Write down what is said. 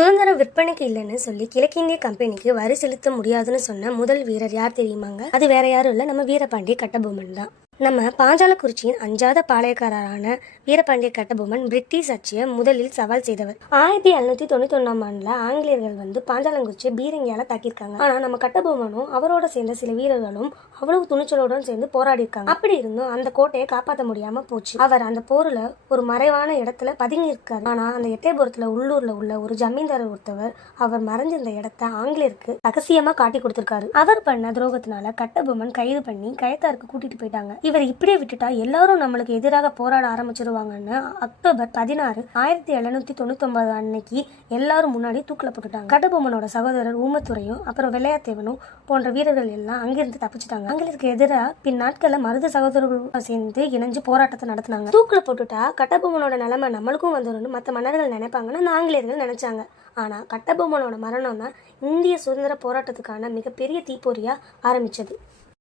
சுதந்திரம் விற்பனைக்கு இல்லைன்னு சொல்லி கிழக்கிந்திய கம்பெனிக்கு வரி செலுத்த முடியாதுன்னு சொன்ன முதல் வீரர் யார் தெரியுமாங்க? அது வேற யாரும் இல்லை, நம்ம வீரபாண்டிய கட்டபொம்மன் தான். நம்ம பாஞ்சாலக்குறிச்சியின் அஞ்சாத பாளையக்காரரான வீரபாண்டிய கட்டபொம்மன் பிரிட்டிஷ் ஆட்சியை முதலில் சவால் செய்தவர். 1791 ஆண்டுல ஆங்கிலேயர்கள் வந்து பாஞ்சாலங்குறிச்சியை பீரங்கியால தாக்கியிருக்காங்க. ஆனா நம்ம கட்டபொம்மனும் அவரோட சேர்ந்த சில வீரர்களும் அவ்வளவு துணிச்சலோட சேர்ந்து போராடி இருக்காங்க. அப்படி இருந்தும் அந்த கோட்டையை காப்பாற்ற முடியாம போச்சு. அவர் அந்த போர்ல ஒரு மறைவான இடத்துல பதுங்கி இருக்காரு. ஆனா அந்த எட்டயபுரத்துல உள்ளூர்ல உள்ள ஒரு ஜமீன்தாரர் ஒருத்தவர் அவர் மறைஞ்சிருந்த இடத்த ஆங்கிலேயருக்கு ரகசியமா காட்டி கொடுத்திருக்காரு. அவர் பண்ண துரோகத்தினால கட்டபொம்மன் கைது பண்ணி கயத்தாருக்கு கூட்டிட்டு போயிட்டாங்க. இவர் இப்படியே விட்டுட்டா எல்லாரும் நம்மளுக்கு எதிராக போராட ஆரம்பிச்சிருவாங்கன்னு அக்டோபர் 16, 1799 அன்னைக்கு எல்லாரும் முன்னாடி தூக்கில போட்டுட்டாங்க. கட்டபொம்மனோட சகோதரர் ஊமத்துரையும் அப்புறம் வெள்ளையாத்தேவனும் போன்ற வீரர்கள் எல்லாம் அங்கிருந்து தப்பிச்சிட்டாங்க. அங்கிருக்கு எதிராக பின் நாட்கள்ல மருது சகோதரர்களும் சேர்ந்து இணைஞ்சு போராட்டத்தை நடத்தினாங்க. தூக்கில போட்டுட்டா கட்டபொம்மனோட நிலைமை நம்மளுக்கும் வந்துடும் மற்ற மன்னர்கள் நினைப்பாங்கன்னு அந்த ஆங்கிலேயர்கள் நினைச்சாங்க. ஆனா கட்டபொம்மனோட மரணம் தான் இந்திய சுதந்திர போராட்டத்துக்கான மிகப்பெரிய தீப்பொறியா ஆரம்பிச்சது.